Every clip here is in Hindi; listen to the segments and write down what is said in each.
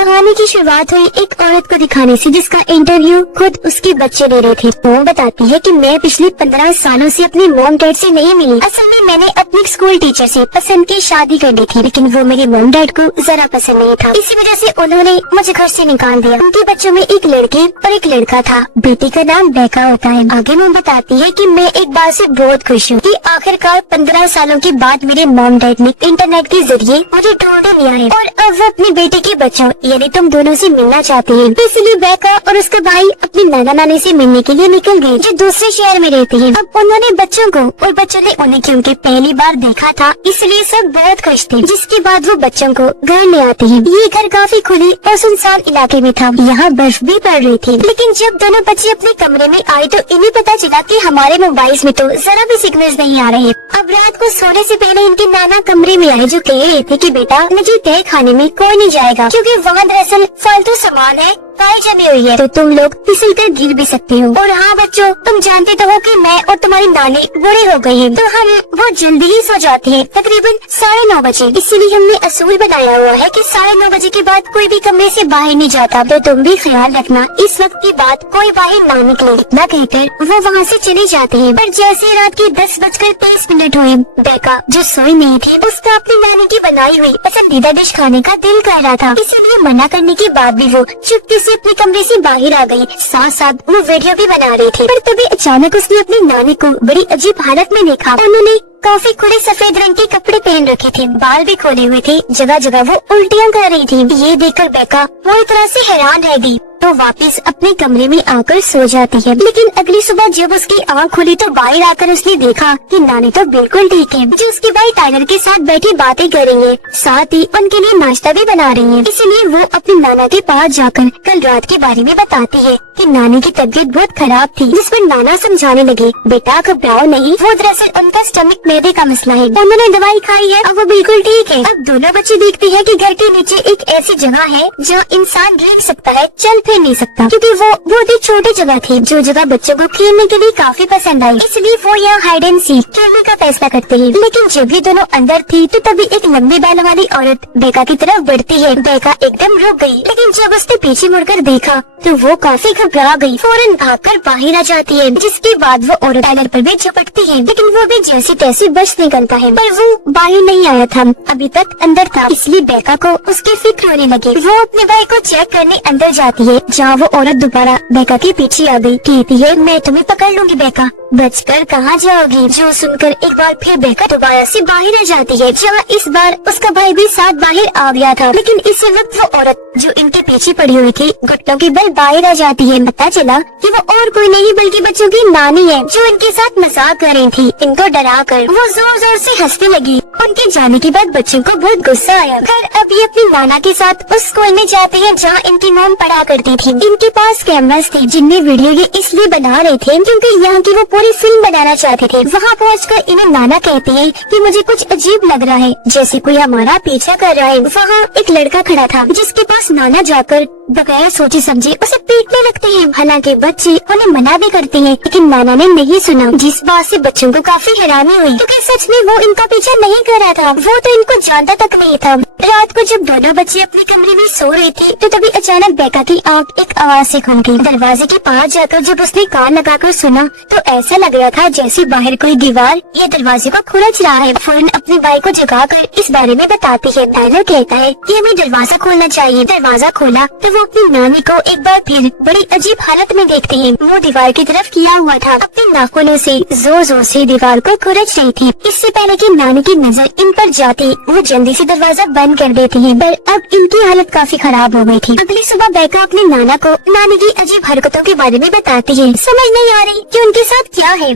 कहानी की शुरुआत हुई एक औरत को दिखाने से जिसका इंटरव्यू खुद उसके बच्चे ले रहे थे। वो बताती है कि मैं पिछले 15 सालों से अपने मॉम डैड से नहीं मिली। असल में मैंने अपनी स्कूल टीचर से पसंद की शादी कर ली थी, लेकिन वो मेरे मॉम डैड को जरा पसंद नहीं था। इसी वजह से उन्होंने मुझे घर से निकाल दिया। उनके बच्चों में एक लड़की और एक लड़का था। बेटी का नाम बेका होता है। आगे वो बताती है कि मैं एक बात से बहुत खुश हूँ कि आखिरकार 15 सालों के बाद मेरे मॉम डैड ने इंटरनेट के जरिए मुझे ढूंढ लिया है और अब वो अपनी बेटी के बच्चों यानी तुम दोनों से मिलना चाहते हैं। तो इसलिए बेका और उसका भाई अपने नाना नानी से मिलने के लिए निकल गए, जो दूसरे शहर में रहते हैं। अब उन्होंने बच्चों को और बच्चों ने उन्हें क्योंकि पहली बार देखा था, इसलिए सब बहुत खुश थे। जिसके बाद वो बच्चों को घर ले आते हैं। ये घर काफी खुली और सुनसान इलाके में था। यहाँ बर्फ भी पड़ रही थी। लेकिन जब दोनों बच्चे अपने कमरे में आए तो इन्हें पता चला कि हमारे मोबाइल में तो जरा भी सिग्नल नहीं आ रहे। अब रात को सोने से पहले इनके नाना कमरे में आए, जो कह रहे थे कि बेटा मुझे तय खाने में कोई नहीं जाएगा क्योंकि वहाँ दरअसल फालतू सामान है, काई जमी हुई है, तो तुम लोग फिसल कर गिर भी सकते हो। और हाँ बच्चों, तुम जानते तो हो कि मैं और तुम्हारी नानी बूढ़े हो गए हैं, तो हम बहुत जल्दी ही सो जाते हैं, तकरीबन 9:30 बजे। इसीलिए हमने असूल बनाया हुआ है कि 9:30 बजे के बाद कोई भी कमरे से बाहर नहीं जाता। तो तुम भी ख्याल रखना इस वक्त की बात कोई बाहर ना निकले। इतना कहकर वो वहाँ से चले जाते हैं। पर जैसे रात के 10:23 हुए, बेका जो सोई नहीं थी, उसका अपनी नानी की बनाई हुई पसंदीदा डिश खाने का दिल कर रहा था। इसीलिए मना करने के बाद भी वो चुपके से अपने कमरे से बाहर आ गई। साथ साथ वो वीडियो भी बना रही थी। पर तभी अचानक उसने अपनी नानी को बड़ी अजीब हालत में देखा। उन्होंने काफी खुले सफेद रंग के कपड़े पहन रखे थे, बाल भी खोले हुए थे, जगह जगह वो उल्टियाँ कर रही थी। ये देखकर बेका पूरी तरह से हैरान रह गई, तो वापस अपने कमरे में आकर सो जाती है। लेकिन अगली सुबह जब उसकी आँख खुली तो बाहर आकर उसने देखा कि नानी तो बिल्कुल ठीक है, जो उसके भाई टाइगर के साथ बैठी बातें कर रही है, साथ ही उनके लिए नाश्ता भी बना रही है। इसलिए वो अपनी नाना के पास जाकर कल रात के बारे में बताती है कि नानी की तबीयत बहुत खराब थी। जिस पर नाना समझाने लगे, बेटा घबराओ नहीं, वो दरअसल उनका स्टमक मैदे का मसला है, उन्होंने दवाई खाई है, अब वो बिल्कुल ठीक है। अब दोनों बच्चे देखते हैं कि घर के नीचे एक ऐसी जगह है जहाँ इंसान रह सकता है, चल फिर नहीं सकता, क्योंकि वो बहुत ही छोटी जगह थी, जो जगह बच्चों को खेलने के लिए काफी पसंद आई। इसलिए वो यहाँ हाइड एंड सीक खेलने का फैसला करते हैं। लेकिन जब ये दोनों अंदर थी तो तभी एक लंबे बालों वाली औरत बेका की तरफ बढ़ती है। बेका एकदम रुक गई, लेकिन जब उसने पीछे मुड़कर देखा तो वो काफी घबरा गई, फौरन भागकर बाहर आ जाती है। जिसके बाद वो औरत टाइगर पर भी झपटती है, लेकिन वो भी जैसे तैसे बच निकलता है। पर वो बाहर नहीं आया था, अभी तक अंदर था, इसलिए बेका को उसकी फिक्र होने लगी। वो अपने भाई को चेक करने अंदर जाती है, जहाँ वो औरत दोबारा बेका के पीछे आ गई। कहती है, मैं तुम्हें पकड़ लूंगी बेका, बचकर कहाँ जाओगी। जो सुनकर एक बार फिर बेका दोबारा से बाहर आ जाती है, जहाँ इस बार उसका भाई भी साथ बाहर आ गया था। लेकिन इस वक्त वो औरत जो इनके पीछे पड़ी हुई थी, घुटनों के बल बाहर आ जाती है। पता चला कि वो और कोई नहीं बल्कि बच्चों की नानी है, जो इनके साथ मजाक कर रही थी। इनको डरा कर वो जोर जोर से हंसने लगी। उनके जाने के बाद बच्चों को बहुत गुस्सा आया। घर अब ये अपनी नाना के साथ उस स्कूल में जाते हैं जहाँ इनकी मॉम पढ़ा करती थी। इनके पास कैमरास थे, जिनमें वीडियो ये इसलिए बना रहे थे क्योंकि यहाँ की वो पूरी फिल्म बनाना चाहते थे। वहाँ पहुँचकर इन्हें नाना कहती है कि मुझे कुछ अजीब लग रहा है, जैसे कोई हमारा पीछा कर रहा है। वहाँ एक लड़का खड़ा था, जिसके पास नाना जाकर बगैर सोचे समझे उसे पीटने लगते हैं। हालांकि बच्चे उन्हें मना भी करते हैं, लेकिन नाना ने नहीं सुना, जिस बात से बच्चों को काफी हैरानी हुई, क्योंकि सच में वो इनका पीछा नहीं कर रहा था, वो तो इनको जानता तक नहीं था। रात को जब दोनों बच्चे अपने कमरे में सो रहे थे तो तभी अचानक बेका की आंख एक आवाज से खुल गई। दरवाजे के पास जाकर जब उसने कान लगाकर सुना तो ऐसा लग रहा था जैसे बाहर कोई दीवार या दरवाजे को खुरच रहा है। फौरन अपने भाई को जगाकर इस बारे में बताती है। टाइगर कहता है कि हमें दरवाजा खोलना चाहिए। दरवाजा खोला तो वो अपनी नानी को एक बार फिर बड़ी अजीब हालत में देखते हैं। वो दीवार की तरफ किया हुआ था, अपने नाखूनों से जोर जोर से दीवार को खुरच रही थी। इससे पहले कि नानी की नजर इन पर जाती, वो जल्दी से दरवाजा बंद कर देती है। पर अब इनकी हालत काफी खराब हो गई थी। अगली सुबह बेका अपनी नाना को नानी की अजीब हरकतों के बारे में बताती है। समझ नहीं आ रही कि उनके साथ क्या है।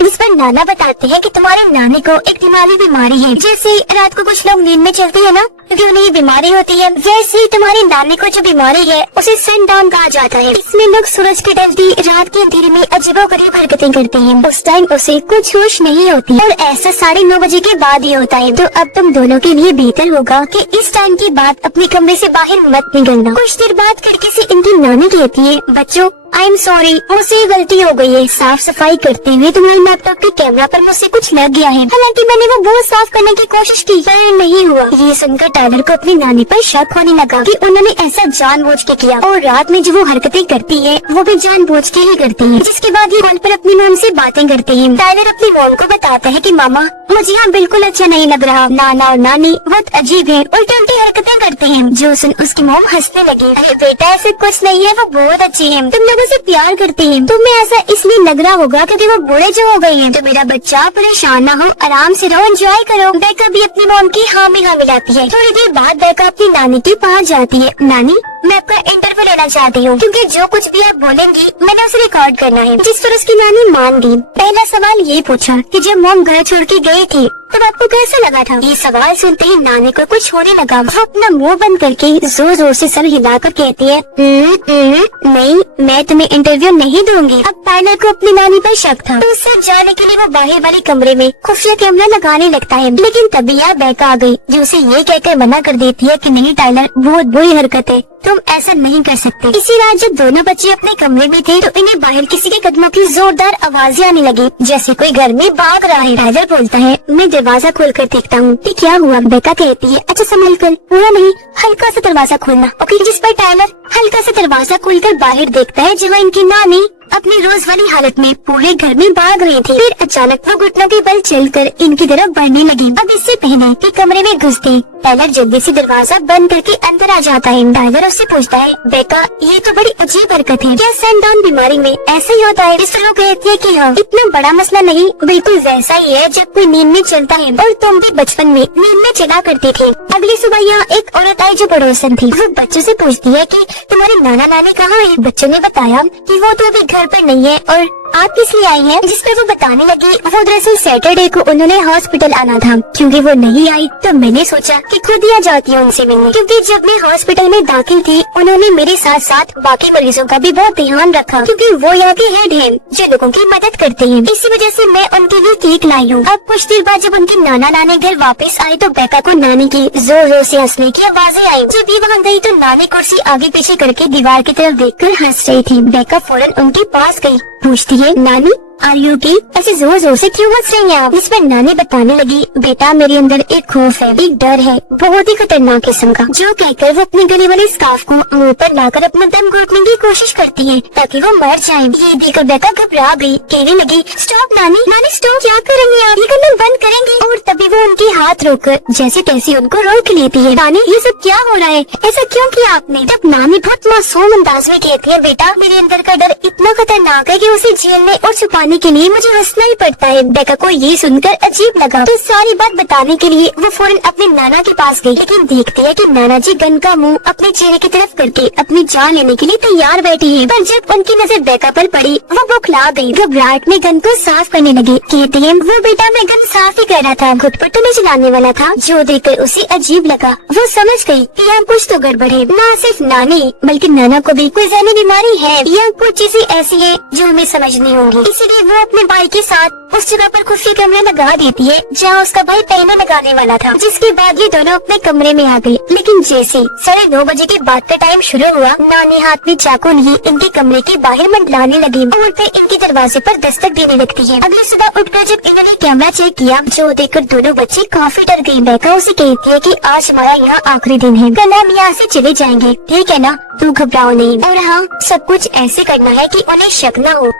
इस पर नाना बताते हैं कि तुम्हारी नानी को एक दिमागी बीमारी है, जैसे रात को कुछ लोग नींद में चलते हैं ना, क्योंकि उन्हें ये बीमारी होती है, वैसे ही तुम्हारी नानी को जो बीमारी है उसे सनडाउन कहा जाता है। इसमें लोग सूरज की ढलती रात के अंधेरे में अजीबोगरीब हरकतें करते हैं। उस टाइम उसे कुछ होश नहीं होती और ऐसा 9:30 बजे के बाद ही होता है। तो अब तुम दोनों के लिए बेहतर होगा कि इस टाइम के बाद अपने कमरे से बाहर मत निकलना। कुछ देर बाद खिड़की से इनकी नानी कहती है, बच्चों आई एम सॉरी, मुझसे गलती हो गई है। साफ सफाई करते हुए तुम्हारे लैपटॉप के कैमरा पर मुझसे कुछ लग गया है। हालांकि मैंने वो बहुत साफ करने की कोशिश की पर नहीं हुआ। ये सुनकर टाइलर को अपनी नानी पर शक होने लगा कि उन्होंने ऐसा जानबूझ के किया और रात में जो वो हरकतें करती है वो भी जानबूझ के ही करती है। जिसके बाद ये कॉल पर अपनी मॉम से बातें करते हैं। टाइलर अपनी मॉम को बताता है कि मामा मुझे यहाँ बिल्कुल अच्छा नहीं लग रहा। नाना और नानी बहुत अजीब है, उल्टी उल्टी हरकतें करते हैं। जो सुन उसकी मॉम हंसने लगी। अरे बेटा ऐसे कुछ नहीं है, वो बहुत अच्छे हैं, तुम लोगों से प्यार करते हैं। तुम्हें ऐसा इसलिए लग रहा होगा क्योंकि वो बूढ़े जो हो गए हैं। तो मेरा बच्चा परेशान न हो, आराम से रहो, एंजॉय करो। बेका भी अपनी मॉम की हाँ में हाँ मिलाती है। थोड़ी देर बाद बेका अपनी नानी के पास जाती है। नानी मैं आपका इंटरव्यू लेना चाहती हूँ क्योंकि जो कुछ भी आप बोलेंगी मैंने उसे रिकॉर्ड करना है। जिस पर उसकी नानी मान गई। पहला सवाल ये पूछा कि जब मॉम घर छोड़ के गई थी तब आपको कैसा लगा था? ये सवाल सुनते ही नानी को कुछ होने लगा। वो अपना मुंह बंद करके जोर जोर से सर हिलाकर कहती है नहीं, मैं तुम्हें इंटरव्यू नहीं दूंगी। अब टाइलर को अपनी नानी पर शक था तो उससे जाने के लिए वो बाहर वाले कमरे में खुफिया कैमरा लगाने लगता है। लेकिन तभी यहाँ बेका आ गई जो उसे ये कहकर मना कर देती है कि नहीं टाइलर, बहुत बुरी हरकत है, तुम ऐसा नहीं कर सकते। इसी रात जब दोनों बच्चे अपने कमरे में थे तो इन्हें बाहर किसी के कदमों की जोरदार आवाजें आने लगी जैसे कोई घर में भाग रहा है। टाइलर बोलता है मैं दरवाजा खोलकर देखता हूँ कि क्या हुआ। बेका कहती है अच्छा संभल कर, पूरा नहीं, हल्का सा दरवाजा खोलना, ओके। जिस पर टाइलर हल्का सा दरवाजा खोलकर बाहर देखता है जहाँ इनकी नानी अपनी रोज वाली हालत में पूरे घर में भाग रही थी। फिर अचानक वो घुटनों के बल चलकर इनकी तरफ बढ़ने लगी। अब इससे पहले कि कमरे में घुसते टाइलर जल्दी से दरवाजा बंद करके अंदर आ जाता है। टाइलर उससे पूछता है बेका ये तो बड़ी अजीब हरकत है, क्या सनडाउन बीमारी में ऐसा ही होता है? इस तरह कहती है कि हाँ, इतना बड़ा मसला नहीं, बिल्कुल वैसा ही है जब कोई नींद में चलता है और तुम भी बचपन में नींद में चला करती थी। अगली सुबह यहाँ एक औरत आई जो पड़ोसन थी। वो बच्चों से पूछती है कि तुम्हारे नाना नानी कहाँ है? बच्चों ने बताया कि वो तो अभी घर पर नहीं है और आप किस लिए आई हैं? जिस पर वो बताने लगी वो दरअसल सैटरडे को उन्होंने हॉस्पिटल आना था। क्योंकि वो नहीं आई तो मैंने सोचा कि खुद ही आ जाती हूँ उनसे मिलने। क्योंकि जब मैं हॉस्पिटल में दाखिल थी उन्होंने मेरे साथ साथ बाकी मरीजों का भी बहुत ध्यान रखा क्योंकि वो यहाँ के हेड हैं जो लोगों की मदद करते हैं। इसी वजह से मैं उनके लिए केक लाई हूँ। अब कुछ देर बाद जब उनके नाना नानी घर वापस आए तो बेका को नानी की जोर जोर से हंसने की आवाजें आई। जब ये वहाँ गई तो नानी कुर्सी आगे पीछे करके दीवार की तरफ देखकर हंस रही थी। बेका फौरन उनके पास गई, पूछती है नानी आर यू ओके? ऐसे जोर जोर से क्यों हंस रही हैं आप? इस पर नानी बताने लगी बेटा मेरे अंदर एक खौफ है, एक डर है, बहुत ही खतरनाक किस्म का। जो कहकर वो अपने गले वाले स्कार्फ को मुंह पर लाकर अपना दम घोटने की कोशिश करती है ताकि वो मर जाए। ये देखकर बेका घबरा गई, कहने लगी स्टॉप नानी, नानी स्टॉप, क्या कर रही हैं आप? ये करना बंद करेंगी? और तभी वो उनके हाथ रोककर जैसे तैसे उनको रोक लेती है। नानी ये सब क्या हो रहा है, ऐसा क्यों किया आपने? तब नानी बहुत मासूम अंदाज में कहती है बेटा मेरे अंदर का डर इतना खतरनाक है कि उसे झेलने और छुपाने के लिए मुझे हंसना ही पड़ता है। बेका को ये सुनकर अजीब लगा तो सारी बात बताने के लिए वो फौरन अपने नाना के पास गई। लेकिन देखती है कि नाना जी गन का मुंह अपने चेहरे की तरफ करके अपनी जान लेने के लिए तैयार बैठी है। पर जब उनकी नजर बेका पर पड़ी वो बौखला गई, घबराहट में गन को साफ करने लगी। कहते हैं वो बेटा मैं गन साफ ही कर रहा था, खुद पर तो नहीं चलाने वाला था। जो देखकर उसे अजीब लगा। वो समझ गई कि यहाँ कुछ तो गड़बड़ है। न सिर्फ नानी बल्कि नाना को भी कोई जहनी बीमारी है या कुछ चीजें ऐसी है जो हमें समझ नहीं होंगी। इसीलिए वो अपने भाई के साथ उस जगह पर खुफिया कैमरा लगा देती है जहाँ उसका भाई पहले लगाने वाला था। जिसके बाद ये दोनों अपने कमरे में आ गए। लेकिन जैसे 9:30 बजे के बाद का टाइम शुरू हुआ नानी हाथ में चाकू लिए इनके कमरे के बाहर मंडलाने लगी और फिर इनके दरवाजे पर दस्तक देने लगती है। अगली सुबह उठकर जब इन्होंने कैमरा चेक किया जो देखकर दोनों बच्चे काफी डर गए। बेका उसे कहती है कि आज हमारा यहाँ आखिरी दिन है, कल हम यहाँ से चले जाएंगे, ठीक है ना? तू घबराओ नहीं और हाँ सब कुछ ऐसे करना है कि उन्हें शक न हो।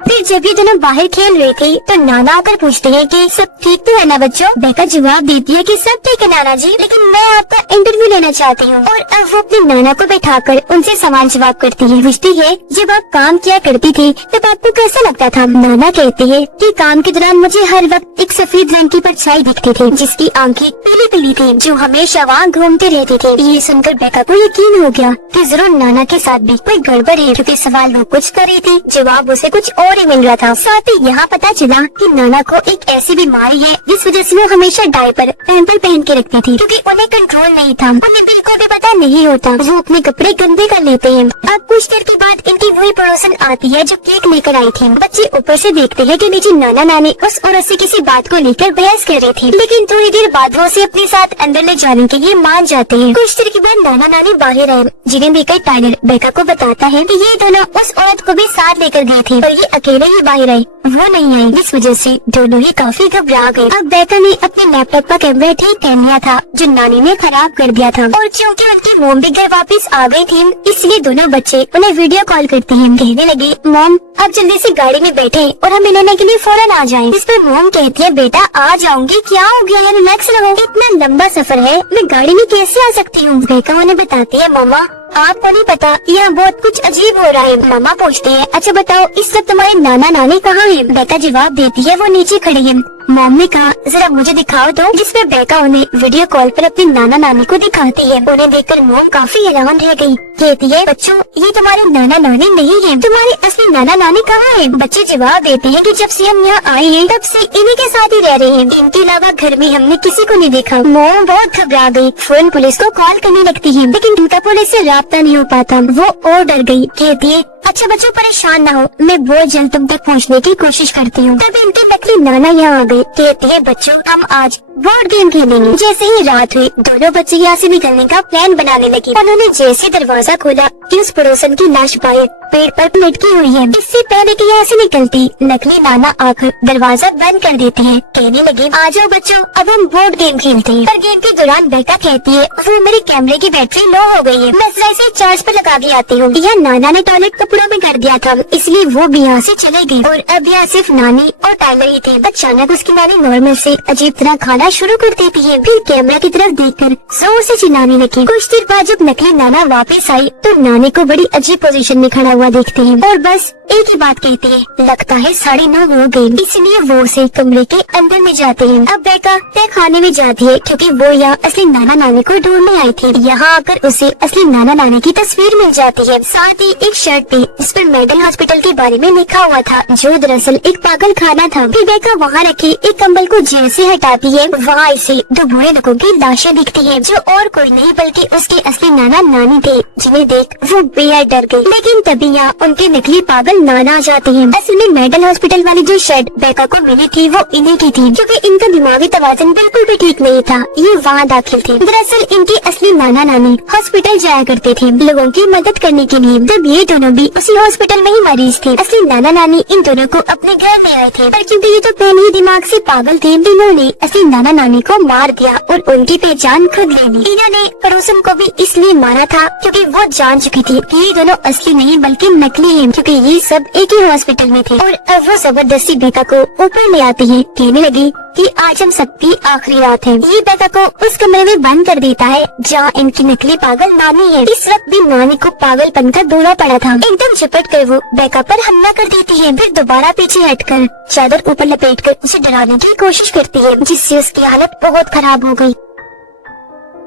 फिर जब ये दोनों बाहर खेल रहे थे तो नाना आकर पूछते हैं कि सब ठीक तो है ना बच्चों? बेका जवाब देती है कि सब ठीक है नाना जी, लेकिन मैं आपका इंटरव्यू लेना चाहती हूँ। और अब वो अपने नाना को बैठाकर उनसे सवाल जवाब करती है। पूछती है जब आप काम किया करती थी तब आपको कैसा लगता था? नाना कहते हैं कि काम के दौरान मुझे हर वक्त एक सफेद रंग की परछाई दिखती थी जिसकी आंखें पीली पीली थी जो हमेशा वहाँ घूमती रहती थी। ये सुनकर बेका को यकीन हो गया कि जरूर नाना के साथ भी कोई गड़बड़ है क्योंकि सवाल वो कुछ कर रही थी, जवाब उसे कुछ और ही मिल रहा था। साथ ही यहाँ पता चला कि नाना को एक ऐसी बीमारी है जिस वजह से वो हमेशा डायपर पैम्पर पहन के रखती थी क्योंकि उन्हें कंट्रोल नहीं था, उन्हें बिल्कुल भी पता नहीं होता, वो अपने कपड़े गंदे कर लेते हैं। अब कुछ देर के बाद इनकी वही पड़ोसन आती है जो केक लेकर आई थी। बच्चे ऊपर से देखते हैं कि नीचे नाना नानी उस औरत से किसी बात को लेकर बहस कर रही थी, लेकिन थोड़ी देर बाद वो उसे अपने साथ अंदर ले जाने के लिए मान जाते हैं। कुछ देर के बाद नाना नानी बाहर आए जिन्हें देखकर टाइलर बेका को बताता है कि ये दोनों उस औरत को भी साथ लेकर गए थे और ये अकेले ही बाहर आए, वो नहीं आई। इस वजह से दोनों ही काफी घबरा गए। अब बेका ने अपने लैपटॉप का कैमरा ठीक कर लिया था जो नानी ने खराब कर दिया था, और क्योंकि उनकी मोम भी घर वापस आ गई थी इसलिए दोनों बच्चे उन्हें वीडियो कॉल करते हैं। कहने लगे, मॉम अब जल्दी से गाड़ी में बैठे और हम मिलने के लिए फौरन आ जाएं। इस पर मोम कहती है, बेटा आ जाऊंगी, क्या हो गया, रिलैक्स रहो, इतना लंबा सफर है, मैं गाड़ी में कैसे आ सकती हूँ। बेका उन्हें बताती है, मामा आपको नहीं पता यहाँ बहुत कुछ अजीब हो रहा है। मामा पूछते हैं, अच्छा बताओ इस वक्त तुम्हारे नाना नानी कहाँ है। बेका जवाब देती है, वो नीचे खड़ी है। मॉम ने कहा, जरा मुझे दिखाओ तो, जिसमें बेका उन्हें वीडियो कॉल पर अपनी नाना नानी को दिखाती है। उन्हें देखकर मॉम काफी हैरान रह गई। कहती है, बच्चों ये तुम्हारे नाना नानी नहीं है, तुम्हारी असली नाना नानी कहाँ है। बच्चे जवाब देते हैं कि जब से हम यहाँ आए हैं तब से इन्हीं के साथ ही रह रहे हैं, इनके अलावा घर में हमने किसी को नहीं देखा। मॉम बहुत घबरा गई, फौरन पुलिस को कॉल करने लगती है, लेकिन टूटा पुलिस से राब्ता नहीं हो पाता। वो और डर गई। कहती है, अच्छा बच्चों परेशान ना हो, मैं बहुत जल्द तुम तक पहुँचने की कोशिश करती हूँ। तब इनके नकली नाना यहाँ आ गए। कहती है, बच्चों हम आज बोर्ड गेम खेलेंगे। जैसे ही रात हुई दोनों बच्चे यहाँ से निकलने का प्लान बनाने लगे। उन्होंने जैसे दरवाजा खोला कि उस पड़ोसन की लाश बाहर पेड़ पर लटकी हुई है। इससे पहले कि यहाँ से निकलती नकली नाना आकर दरवाजा बंद कर देते हैं। कहने लगे, आ जाओ बच्चों अब हम बोर्ड गेम खेलते हैं। पर गेम के दौरान बेका कहती है, वो मेरे कैमरे की बैटरी लो हो गई है, मैं जरा इसे चार्ज पर लगा के आती हूँ। यह नाना ने टॉयलेट कपड़ों में कर दिया था इसलिए वो भी यहाँ से चले गए और अब यहाँ सिर्फ नानी और टाइलर ही थे। अचानक उसकी नानी नॉर्मल से अजीब तरह खाना शुरू कर देती है, फिर कैमरा की तरफ देखकर जोर से चिल्लाने लगी। कुछ देर बाद जब नकली नाना वापस आई तो नानी को बड़ी अजीब पोजीशन में खड़ा हुआ देखते हैं और बस एक ही बात कहती है, लगता है 9:30 हो गई। इसलिए वो उसे कमरे के अंदर में जाते हैं। अब बेका तय खाने में जाती है क्योंकि वो यहाँ असली नाना नानी को ढूंढने आई थी। यहाँ आकर उसे असली नाना नानी की तस्वीर मिल जाती है, साथ ही एक शर्ट भी जिस पर मेडल हॉस्पिटल के बारे में लिखा हुआ था जो दरअसल एक पागल खाना था। फिर बेका वहाँ रखे एक कंबल को जैसे हटाती है वहाँ इसे 2 बूढ़े लोगों की लाशें दिखती है जो और कोई नहीं बल्कि उसके असली नाना नानी थे, जिन्हें देख वो बेहद डर गई। लेकिन तभी यहाँ उनके नकली पागल नाना आ जाते हैं। असल में मेडल हॉस्पिटल वाली जो शर्ट बेका को मिली थी वो इन्हीं की थी, क्योंकि इनका दिमागी तवाज़ुन बिल्कुल भी ठीक नहीं था। ये वहाँ दाखिल थे। दरअसल इनके असली नाना नानी हॉस्पिटल जाया करते थे लोगों की मदद करने के लिए। तब ये दोनों भी उसी हॉस्पिटल में ही मरीज थे। असली नाना नानी इन दोनों को अपने घर में आए थे, पर क्योंकि ये तो पहले ही दिमाग से पागल थे इन्होंने असली नाना नानी को मार दिया और उनकी पहचान खुद ले ली। इन्होंने पड़ोसन को भी इसलिए मारा था क्योंकि वो जान चुकी थी कि ये दोनों असली नहीं बल्कि नकली हैं, क्योंकि ये सब एक ही हॉस्पिटल में थे। और अब वो जबरदस्ती बेका को ऊपर ले आती है। कहने लगी कि आज हम सबकी आखिरी रात है। ये बेका को उस कमरे में बंद कर देता है जहाँ इनकी नकली पागल नानी है। इस वक्त भी नानी को पागलपन का दौरा पड़ा था। एकदम झपट कर वो बेका पर हमला कर देती है, फिर दोबारा पीछे हटकर चादर ऊपर लपेटकर उसे डराने की कोशिश करती है, जिससे उसकी हालत बहुत खराब हो गई।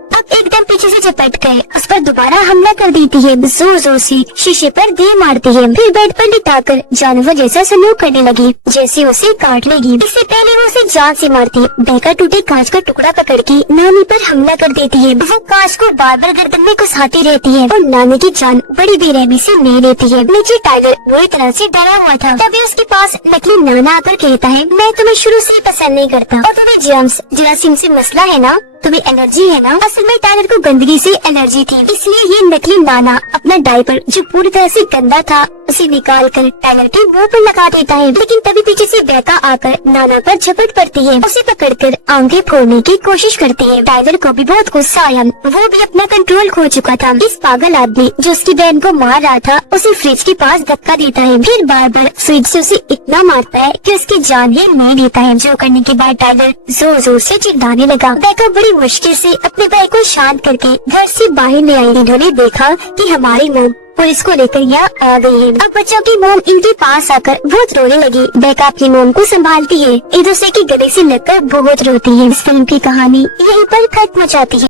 अब एकदम पीछे से झपट कर उस पर दोबारा हमला कर देती है, जोर जोर से शीशे पर दे मारती है, फिर बेड पर लिटाकर जानवर जैसा सलूक करने लगी जैसे उसे काट लेगी। इससे पहले वो उसे जान से मारती बेका टूटे कांच का टुकड़ा पकड़ के नानी पर हमला कर देती है। वो कांच को बार बार गर्दन में घुसाती रहती है और नानी की जान बड़ी बेरहमी से ले लेती है। नीचे टाइगर बुरी तरह से डरा हुआ था। तभी उसके पास नकली नाना आकर कहता है, मैं तुम्हें शुरू से पसंद नहीं करता और तुम्हें जर्म्स जरासीम से मसला है ना, तुम्हें एलर्जी है ना। असल में टाइगर को गंदगी से एलर्जी थी, इसलिए ये नकली नाना अपना डायपर जो पूरी तरह से गंदा था उसे निकाल कर टाइगर के मुंह पर लगा देता है। लेकिन तभी पीछे से बेका आकर नाना पर झपट पड़ती है, उसे पकड़कर आंखें फोड़ने की कोशिश करती है। टाइगर को भी बहुत गुस्सा आया, वो भी अपना कंट्रोल खो चुका था। इस पागल आदमी जो उसकी बहन को मार रहा था उसे फ्रिज के पास धक्का देता है, फिर बार बार फ्रिज से उसे इतना मारता है कि उसकी जान ही ले लेता है। जो करने के बाद टाइगर जोर जोर से चिल्लाने लगा। बेका बड़ी मुश्किल से अपने भाई को शांत करके घर से बाहर ले आई। इन्होंने देखा कि हमारी मोम पुलिस को लेकर यहाँ आ गई है। अब बच्चों की मोम इनके पास आकर बहुत रोने लगी। बेका अपनी मोम को संभालती है, एक दूसरे के गले से लगकर बहुत रोती है। इस फिल्म की कहानी यहीं पर खत्म हो जाती है।